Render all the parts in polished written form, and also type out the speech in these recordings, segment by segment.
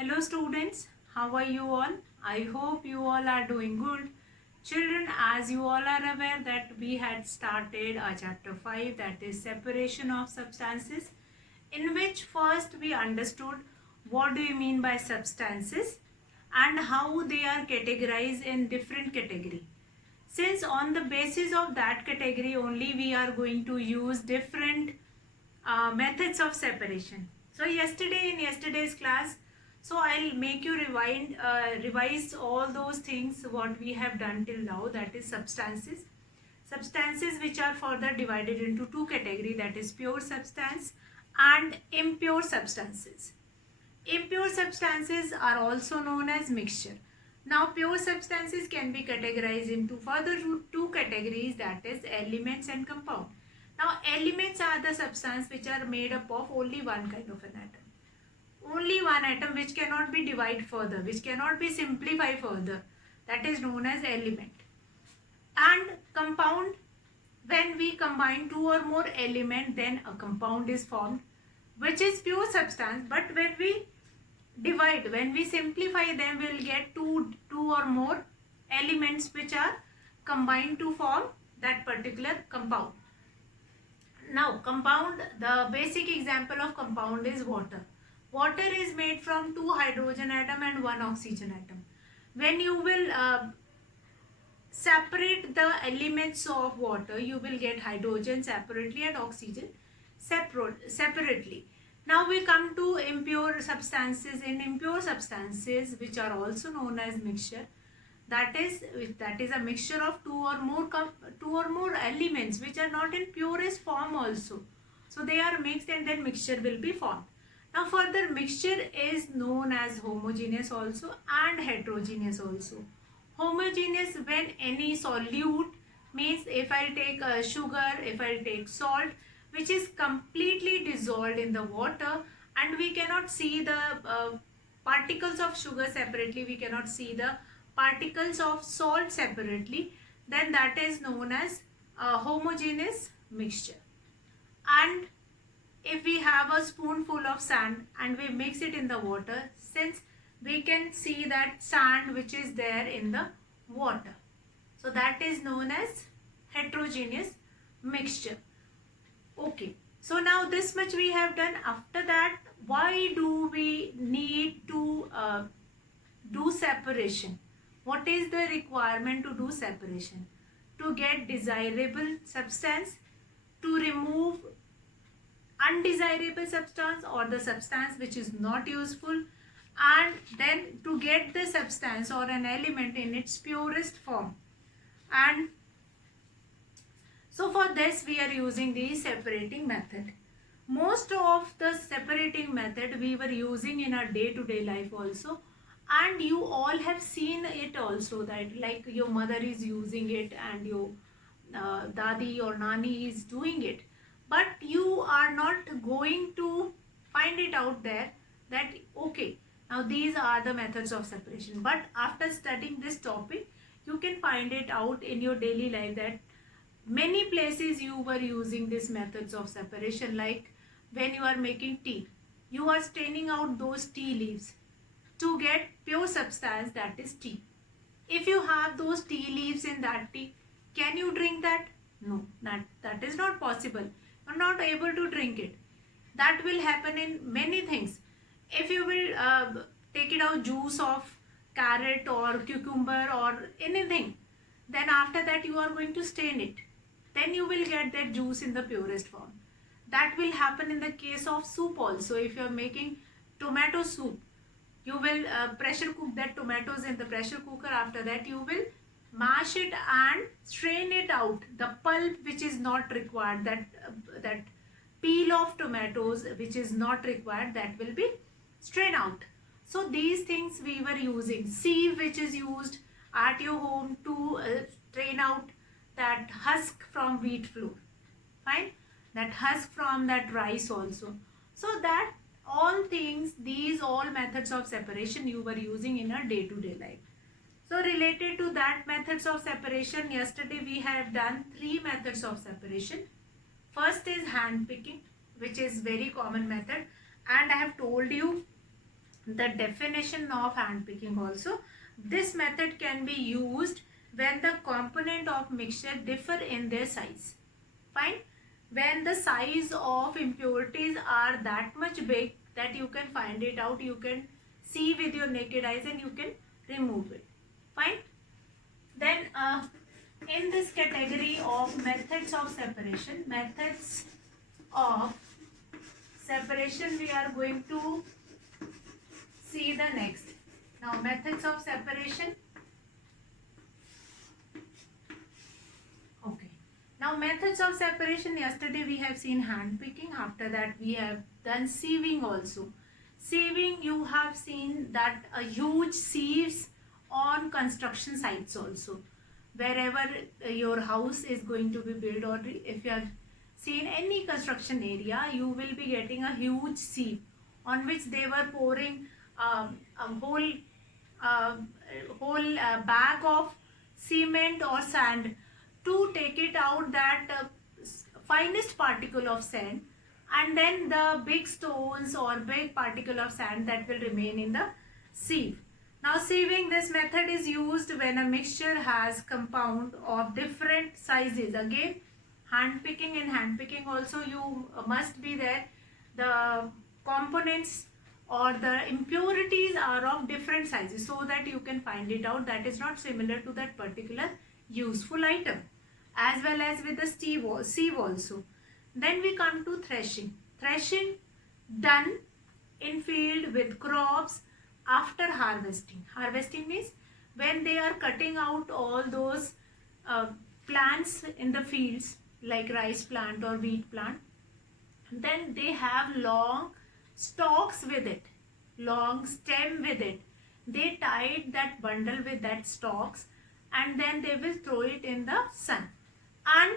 Hello students, how are you all? I hope you all are doing good. Children, as you all are aware that we had started our chapter 5, that is separation of substances, in which first we understood what do you mean by substances and how they are categorized in different category. Since on the basis of that category only we are going to use different methods of separation. So yesterday in yesterday's class, so I'll make you revise all those things what we have done till now, that is substances which are further divided into two categories, that is pure substance and impure substances. Impure substances are also known as mixture. Now pure substances can be categorized into further two categories, that is elements and compound. Now elements are the substance which are made up of only one kind of an atom. Only one atom which cannot be divided further, which cannot be simplified further. That is known as element. And compound, when we combine two or more elements, then a compound is formed, which is pure substance. But when we divide, when we simplify them, we will get two or more elements which are combined to form that particular compound. Now compound, the basic example of compound is water. Water is made from two hydrogen atom and one oxygen atom. When you will separate the elements of water, you will get hydrogen separately and oxygen separately. Now we come to impure substances. In impure substances, which are also known as mixture, that is a mixture of two or more elements which are not in purest form also. So they are mixed and then mixture will be formed. Now further, mixture is known as homogeneous also and heterogeneous also. Homogeneous, when any solute, means if I take sugar, if I take salt, which is completely dissolved in the water, and we cannot see the particles of sugar separately, we cannot see the particles of salt separately, then that is known as a homogeneous mixture. And if we have a spoonful of sand and we mix it in the water, since we can see that sand which is there in the water, so that is known as heterogeneous mixture. Okay, so now this much we have done. After that, why do we need to do separation? What is the requirement to do separation? To get desirable substance, to remove undesirable substance or the substance which is not useful, and then to get the substance or an element in its purest form. And so for this we are using the separating method. Most of the separating method we were using in our day-to-day life also, and you all have seen it also, that like your mother is using it and your dadi or nani is doing it, but you are not going to find it out there that okay, now these are the methods of separation. But after studying this topic, you can find it out in your daily life that many places you were using these methods of separation. Like when you are making tea, you are straining out those tea leaves to get pure substance, that is tea. If you have those tea leaves in that tea, can you drink that? No, that is not possible. You are not able to drink it. That will happen in many things. If you will take it out juice of carrot or cucumber or anything, then after that you are going to strain it. Then you will get that juice in the purest form. That will happen in the case of soup also. If you are making tomato soup, you will pressure cook that tomatoes in the pressure cooker. After that you will mash it and strain it out. The pulp which is not required, that peel of tomatoes which is not required, that will be strained out. So these things we were using. Sieve which is used at your home to strain out that husk from wheat flour. Fine, that husk from that rice also. So that all things, these all methods of separation you were using in a day-to-day life. So related to that methods of separation, yesterday we have done 3 methods of separation. First is hand picking, which is very common method, and I have told you the definition of hand picking also. This method can be used when the component of mixture differ in their size. Fine. When the size of impurities are that much big that you can find it out, you can see with your naked eyes and you can remove it. Fine. Then in this category of methods of separation, we are going to see the next. Now methods of separation. Okay. Now methods of separation, yesterday we have seen hand picking. After that we have done sieving also. Sieving, you have seen that a huge sieves on construction sites also. Wherever your house is going to be built, or if you have seen any construction area, you will be getting a huge sieve on which they were pouring a whole bag of cement or sand to take it out that finest particle of sand, and then the big stones or big particle of sand that will remain in the sieve. Now sieving, this method is used when a mixture has compound of different sizes. Again, hand picking, in hand picking also you must be there. The components or the impurities are of different sizes so that you can find it out that is not similar to that particular useful item, as well as with the sieve also. Then we come to threshing. Threshing done in field with crops after harvesting. Harvesting means when they are cutting out all those plants in the fields like rice plant or wheat plant, then they have long stalks with it, long stem with it. They tied that bundle with that stalks and then they will throw it in the sun. And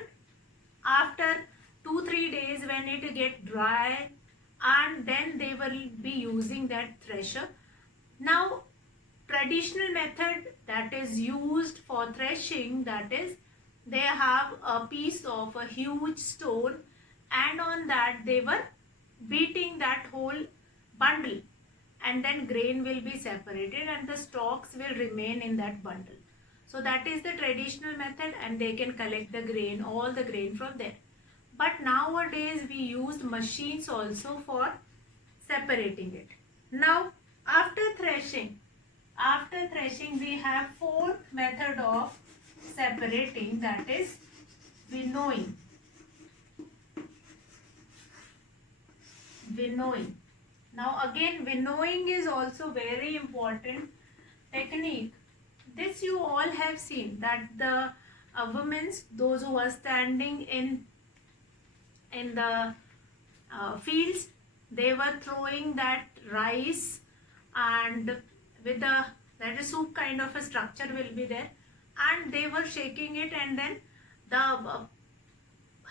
after 2-3 days when it get dry, and then they will be using that thresher. Now traditional method that is used for threshing, that is they have a piece of a huge stone and on that they were beating that whole bundle, and then grain will be separated and the stalks will remain in that bundle. So that is the traditional method, and they can collect the grain, all the grain from there. But nowadays we use machines also for separating it. Now after threshing we have fourth method of separating, that is winnowing. Winnowing. Now again, winnowing is also very important technique. This you all have seen that the women, those who are standing in the fields, they were throwing that rice, and with the that is soup kind of a structure will be there, and they were shaking it, and then the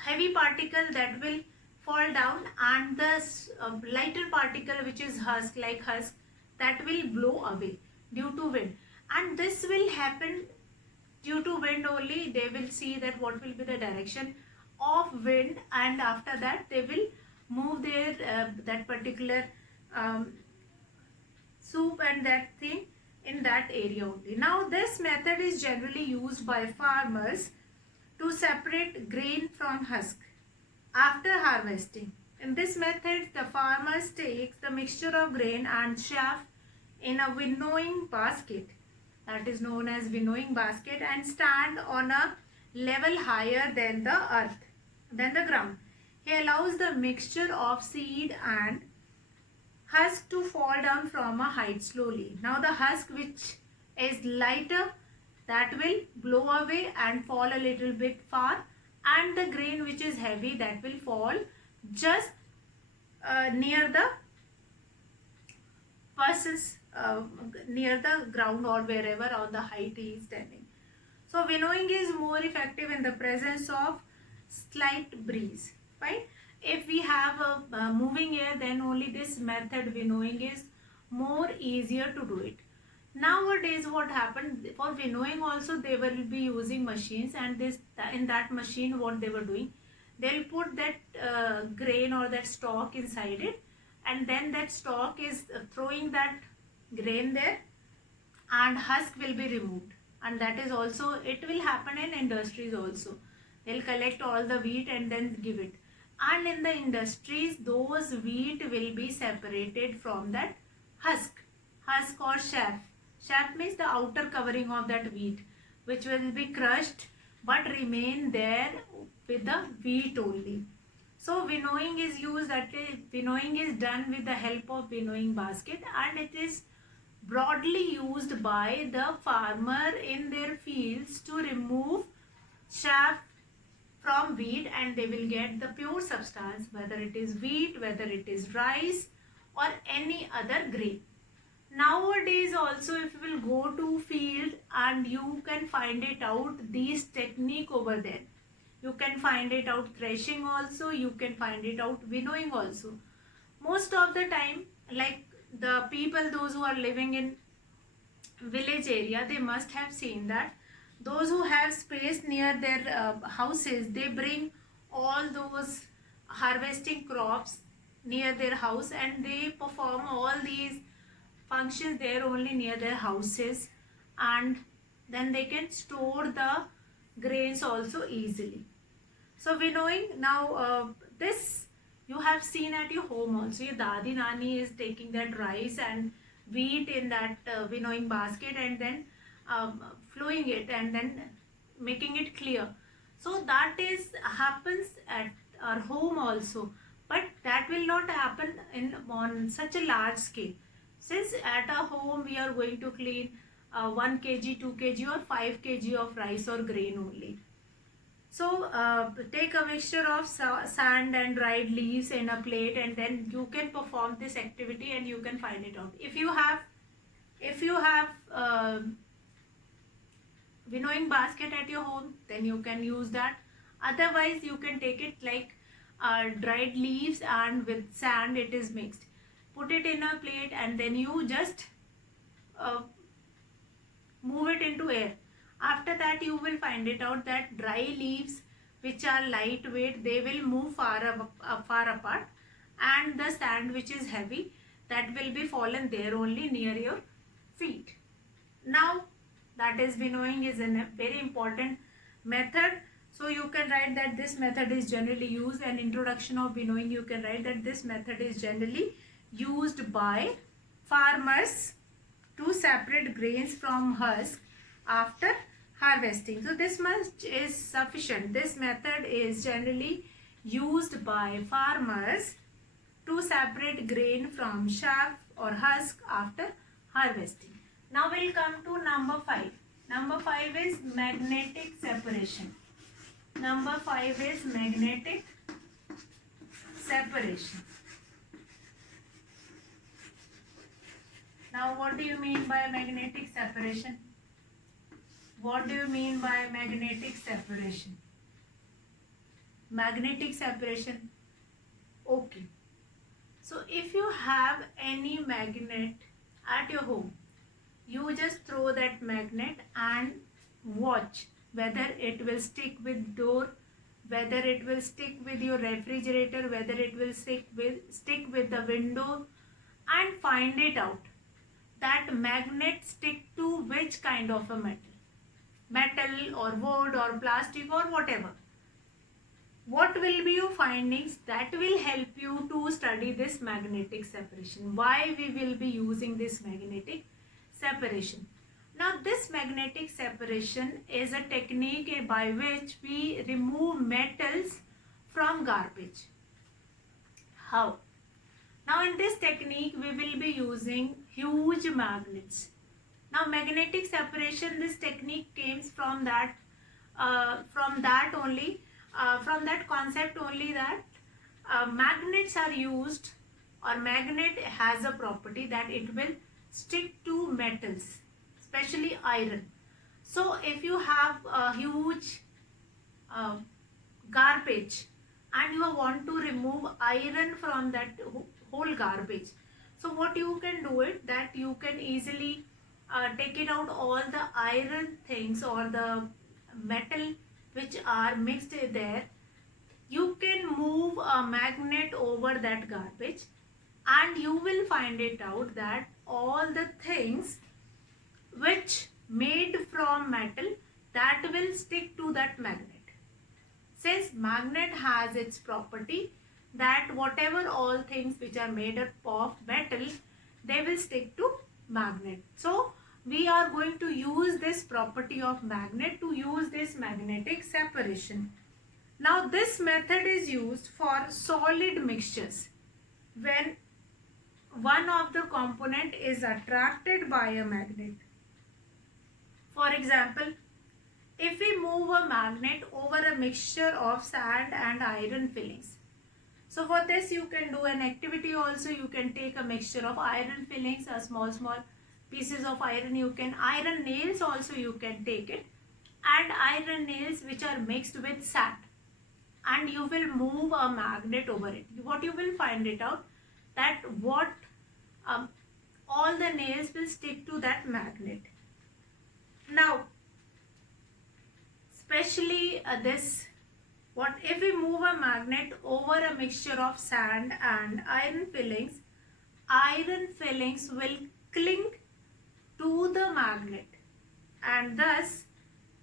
heavy particle that will fall down and the lighter particle which is husk, like husk, that will blow away due to wind. And this will happen due to wind only. They will see that what will be the direction of wind, and after that they will move their that particular soup and that thing in that area only. Now this method is generally used by farmers to separate grain from husk after harvesting. In this method, the farmers takes the mixture of grain and chaff in a winnowing basket, that is known as winnowing basket, and stand on a level higher than the earth, than the ground. He allows the mixture of seed and husk to fall down from a height slowly. Now the husk which is lighter, that will blow away and fall a little bit far, and the grain which is heavy, that will fall just near the person's near the ground or wherever on the height he is standing. So winnowing is more effective in the presence of slight breeze. Fine. If we have a moving air, then only this method winnowing is more easier to do it. Nowadays what happened, for winnowing also they will be using machines, and this in that machine what they were doing, they'll put that grain or that stalk inside it, and then that stalk is throwing that grain there, and husk will be removed. And that is also, it will happen in industries also. They'll collect all the wheat and then give it. And in the industries, those wheat will be separated from that husk or chaff. Chaff means the outer covering of that wheat, which will be crushed but remain there with the wheat only. So winnowing is used, that is, winnowing is done with the help of winnowing basket, and it is broadly used by the farmer in their fields to remove chaff from wheat, and they will get the pure substance, whether it is wheat, whether it is rice or any other grain. Nowadays also, if you will go to field, and you can find it out, these technique over there. You can find it out threshing also, you can find it out winnowing also. Most of the time, like the people, those who are living in village area, they must have seen that those who have space near their houses, they bring all those harvesting crops near their house, and they perform all these functions there only near their houses, and then they can store the grains also easily. So winnowing, now this you have seen at your home also. Your dadi nani is taking that rice and wheat in that winnowing basket, and then flowing it and then making it clear. So that is happens at our home also, but that will not happen in on such a large scale. Since at our home we are going to clean 1 kg, 2 kg or 5 kg of rice or grain only. So take a mixture of sand and dried leaves in a plate, and then you can perform this activity and you can find it out. If you have winnowing basket at your home, then you can use that. Otherwise, you can take it like dried leaves and with sand it is mixed. Put it in a plate, and then you just move it into air. After that, you will find it out that dry leaves, which are lightweight, they will move far apart, and the sand, which is heavy, that will be fallen there only near your feet. Now that is, winnowing is a very important method. So you can write that this method is generally used, and introduction of winnowing, you can write that this method is generally used by farmers to separate grains from husk after harvesting. So this much is sufficient. This method is generally used by farmers to separate grain from chaff or husk after harvesting. Now we'll come to number 5. Number 5 is magnetic separation. Number 5 is magnetic separation. Now what do you mean by magnetic separation? What do you mean by magnetic separation? Magnetic separation. Okay. So if you have any magnet at your home, you just throw that magnet and watch whether it will stick with door, whether it will stick with your refrigerator, whether it will stick with the window, and find it out that magnet stick to which kind of a metal or wood or plastic or whatever. What will be your findings? That will help you to study this magnetic separation. Why we will be using this magnetic separation? Now this magnetic separation is a technique by which we remove metals from garbage. How? Now in this technique we will be using huge magnets. Now magnetic separation, this technique comes from that concept only, that magnets are used, or magnet has a property that it will stick to metals, especially iron. So if you have a huge garbage and you want to remove iron from that whole garbage, so what you can do it, that you can easily take it out all the iron things or the metal which are mixed there. You can move a magnet over that garbage, and you will find it out that all the things which made from metal, that will stick to that magnet. Since magnet has its property that whatever all things which are made up of metal, they will stick to magnet. So we are going to use this property of magnet to use this magnetic separation. Now this method is used for solid mixtures when one of the component is attracted by a magnet. For example, if we move a magnet over a mixture of sand and iron fillings. So for this you can do an activity also. You can take a mixture of iron fillings, a small pieces of iron. You can iron nails also you can take it, and iron nails which are mixed with sand, and you will move a magnet over it. What you will find it out that all the nails will stick to that magnet. Now especially what if we move a magnet over a mixture of sand and iron fillings will cling to the magnet and thus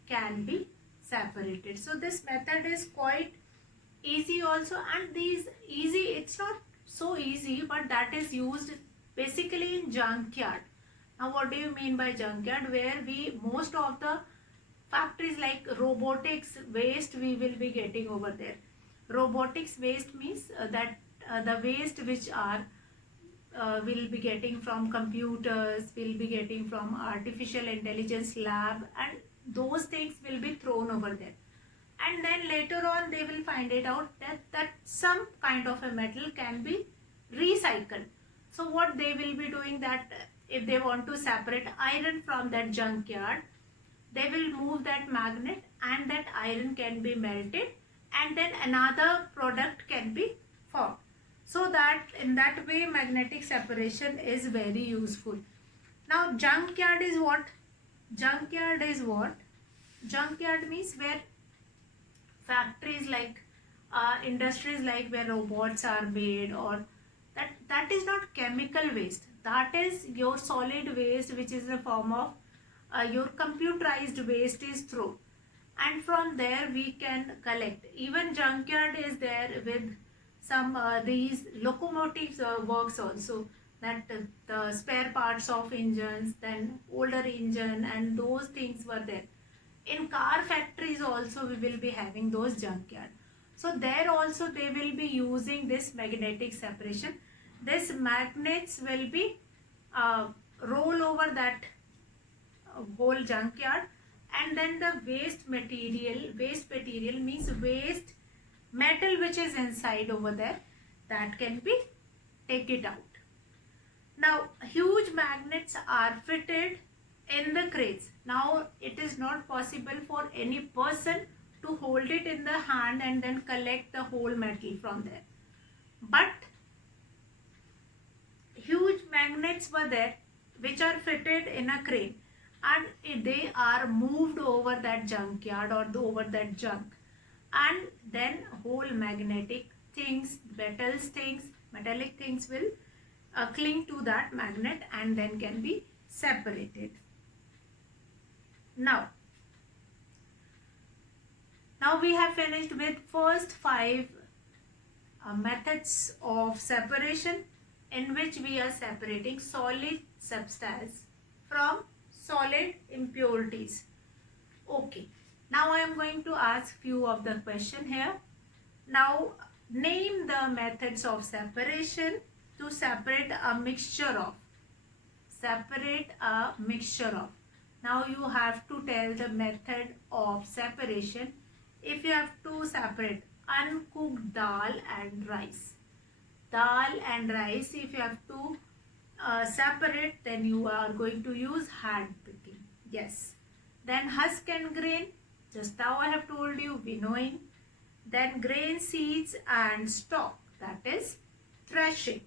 can be separated. So this method is quite easy also, and it's not so easy, but that is used basically in junkyard. Now what do you mean by junkyard? Where most of the factories like robotics waste we will be getting over there. Robotics waste means that the waste which are will be getting from computers, will be getting from artificial intelligence lab, and those things will be thrown over there. And then later on they will find it out that some kind of a metal can be recycled. So what they will be doing, that if they want to separate iron from that junkyard, they will move that magnet and that iron can be melted and then another product can be formed. So that in that way magnetic separation is very useful. Now junkyard is what? Junkyard means where factories like industries like where robots are made, or that is not chemical waste. That is your solid waste which is a form of your computerized waste is thrown, and from there we can collect. Even junkyard is there with some these locomotives works also, that the spare parts of engines, then older engine, and those things were there. In car factories also we will be having those junkyard. So there also they will be using this magnetic separation. This magnets will be roll over that whole junkyard, and then the waste material means waste metal which is inside over there, that can be take it out. Now huge magnets are fitted in the crates. Now it is not possible for any person to hold it in the hand and then collect the whole metal from there, but huge magnets were there which are fitted in a crane, and they are moved over that junkyard or over that junk, and then whole magnetic things, metallic things will cling to that magnet and then can be separated. Now we have finished with first 5 methods of separation, in which we are separating solid substance from solid impurities. Okay, now I am going to ask few of the question here. Now name the methods of separation to separate a mixture of. Now you have to tell the method of separation. If you have to separate uncooked dal and rice, if you have to separate, then you are going to use hand picking. Yes. Then husk and grain, just now I have told you, winnowing. Then grain, seeds and stalk, that is threshing.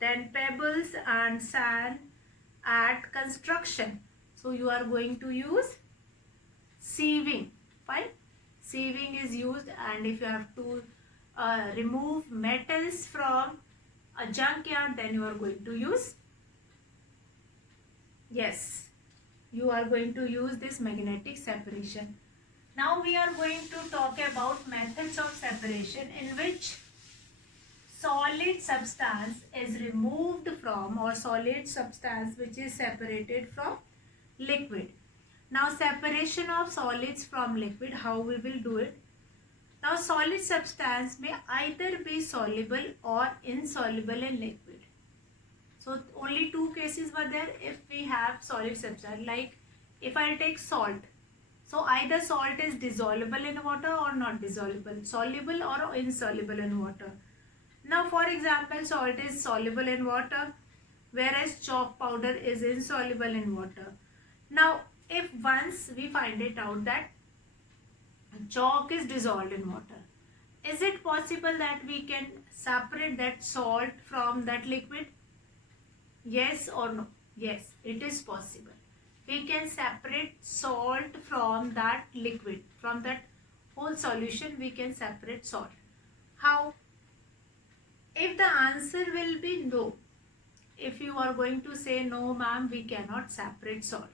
Then pebbles and sand at construction, so you are going to use sieving. Fine, sieving is used. And if you have to remove metals from a junkyard, then you are going to use, yes, you are going to use this magnetic separation. Now we are going to talk about methods of separation in which solid substance is removed from, or solid substance which is separated from liquid. Now separation of solids from liquid, how we will do it? Now solid substance may either be soluble or insoluble in liquid. So only two cases were there if we have solid substance. Like if I take salt, so either salt is dissolvable in water or not dissolvable, soluble or insoluble in water. Now for example, salt is soluble in water, whereas chalk powder is insoluble in water. Now if once we find it out that chalk is dissolved in water, is it possible that we can separate that salt from that liquid? Yes or no? Yes, it is possible. We can separate salt from that liquid, from that whole solution we can separate salt. How? If the answer will be no, if you are going to say no ma'am, we cannot separate salt.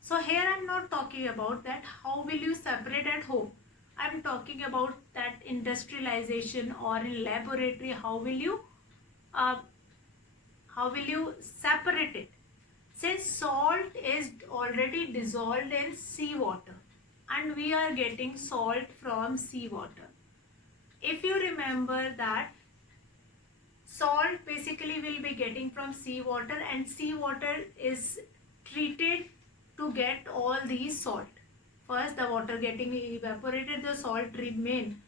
So here I am not talking about that how will you separate at home. I am talking about that industrialization or in laboratory, how will you separate it? Since salt is already dissolved in seawater and we are getting salt from seawater. If you remember that salt basically will be getting from seawater, and seawater is treated to get all these salt. First the water getting evaporated, the salt remain.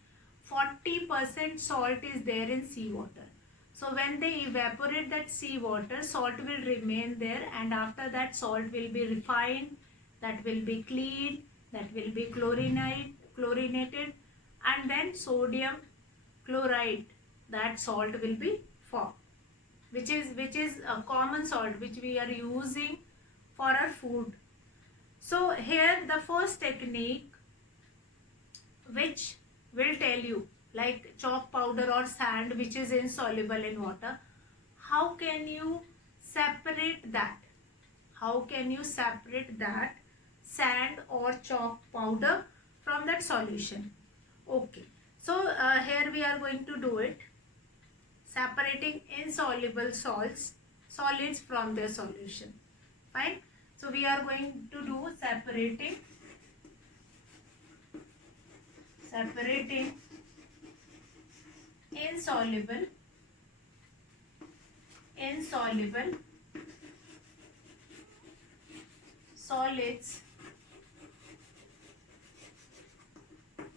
40% salt is there in seawater. So when they evaporate that seawater, salt will remain there, and after that salt will be refined, that will be cleaned, that will be chlorinated, and then sodium chloride, that salt will be formed, which is a common salt which we are using for our food. So here the first technique which will tell you, like chalk powder or sand which is insoluble in water, how can you separate that? How can you separate that sand or chalk powder from that solution? Okay, so here we are going to do it, separating insoluble solids from their solution. Fine. So we are going to do separating insoluble solids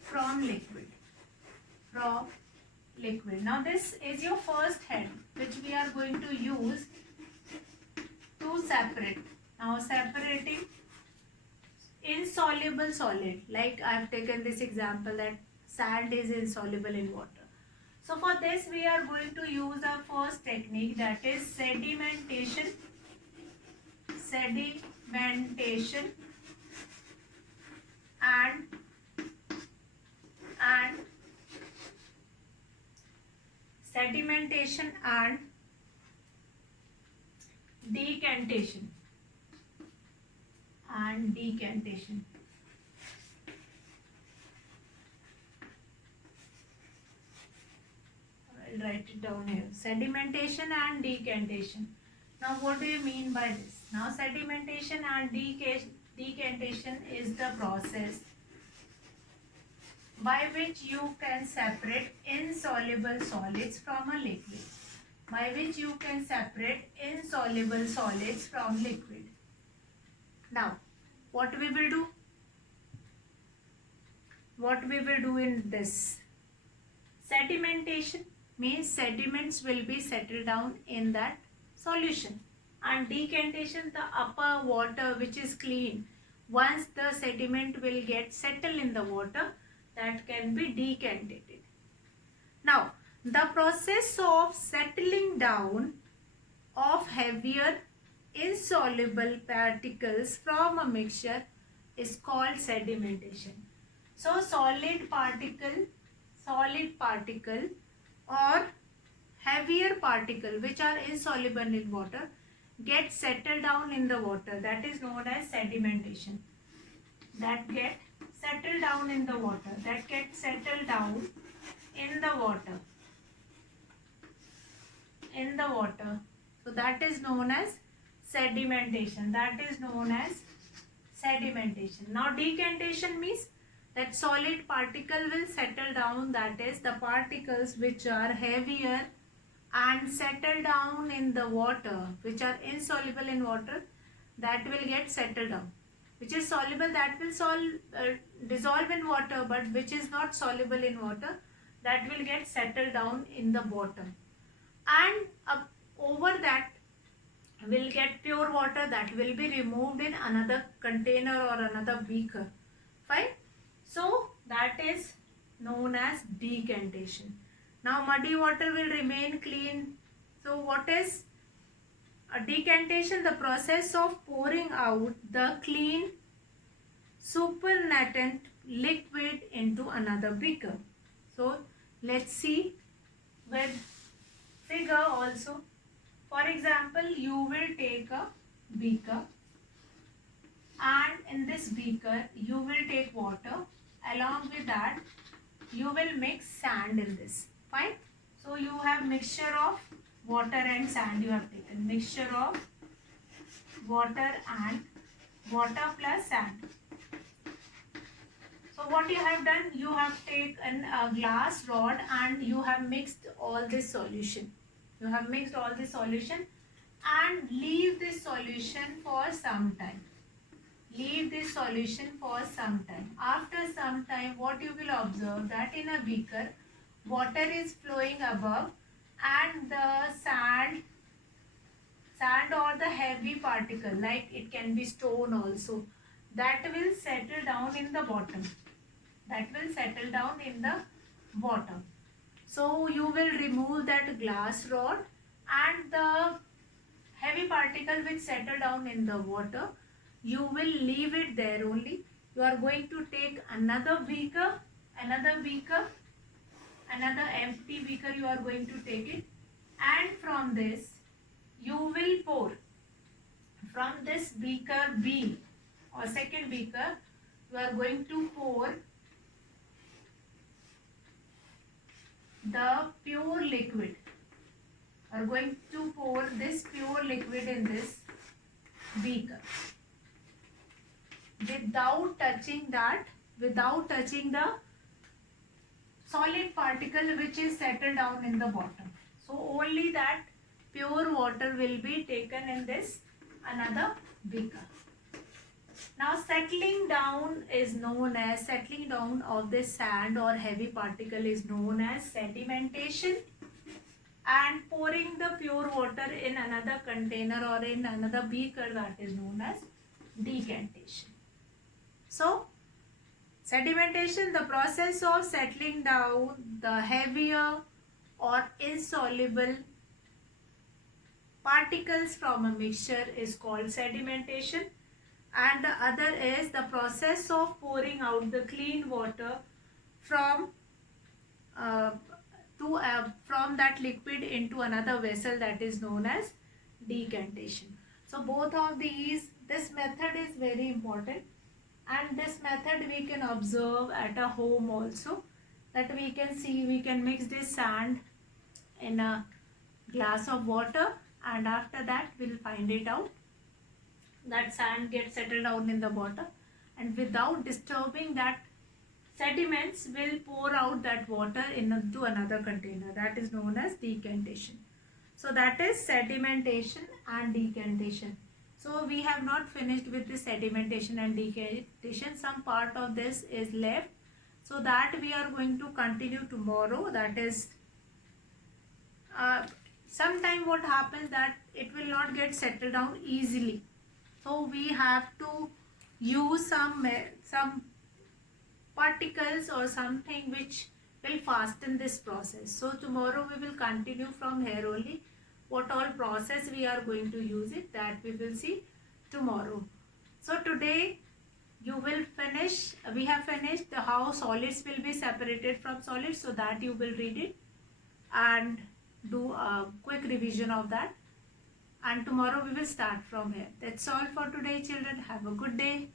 from liquid. Now this is your first head which we are going to use to separate. Now separating insoluble solid, like I have taken this example that sand is insoluble in water. So for this we are going to use our first technique, that is sedimentation and decantation. I'll write it down here. Sedimentation and decantation. Now what do you mean by this? Now sedimentation and decantation is the process by which you can separate insoluble solids from a liquid. Now what we will do? In this? Sedimentation means sediments will be settled down in that solution, and decantation, the upper water which is clean, once the sediment will get settled in the water, that can be decanted. Now the process of settling down of heavier insoluble particles from a mixture is called sedimentation. So solid particle or heavier particle which are insoluble in water get settled down in the water. That is known as sedimentation. That get settled down in the water. That get settled down in the water. In the water. So that is known as sedimentation. That is known as sedimentation. Now decantation means that solid particle will settle down, that is the particles which are heavier and settle down in the water, which are insoluble in water, that will get settled down. Which is soluble, that will dissolve in water, but which is not soluble in water, that will get settled down in the bottom. And over that will get pure water, that will be removed in another container or another beaker. Fine. So that is known as decantation. Now muddy water will remain clean. So what is a decantation? The process of pouring out the clean supernatant liquid into another beaker. So let's see with figure also. For example, you will take a beaker, and in this beaker you will take water. Along with that you will mix sand in this. Fine. So you have mixture of water and sand. You have taken mixture of water and water plus sand. So what you have done, you have taken a glass rod and you have mixed all this solution. You have mixed all this solution and leave this solution for some time. Leave this solution for some time. After some time, what you will observe that in a beaker, water is flowing above and the sand or the heavy particle, like it can be stone also, that will settle down in the bottom. That will settle down in the bottom. So you will remove that glass rod and the heavy particle which settle down in the water, you will leave it there only. You are going to take another beaker, another empty beaker you are going to take it, and from this you will pour. From this beaker B or second beaker, you are going to pour the pure liquid. You are going to pour this pure liquid in this beaker without touching the solid particle which is settled down in the bottom. So only that pure water will be taken in this another beaker. Now settling down of this sand or heavy particle is known as sedimentation, and pouring the pure water in another container or in another beaker, that is known as decantation. So sedimentation, the process of settling down the heavier or insoluble particles from a mixture is called sedimentation, and the other is the process of pouring out the clean water from that liquid into another vessel, that is known as decantation. So both of this method is very important, and this method we can observe at a home also, that we can see, we can mix this sand in a glass of water, and after that we'll find it out that sand gets settled down in the bottom, and without disturbing that, sediments will pour out that water into another container, that is known as decantation. So that is sedimentation and decantation. So we have not finished with the sedimentation and decantation. Some part of this is left, so that we are going to continue tomorrow. That is sometime what happens that it will not get settled down easily, so we have to use some particles or something which will fasten this process. So tomorrow we will continue from here only. What all process we are going to use it, that we will see tomorrow. So today you will finish, we have finished how solids will be separated from solids, so that you will read it, and do a quick revision of that, and tomorrow we will start from here. That's all for today, children. Have a good day.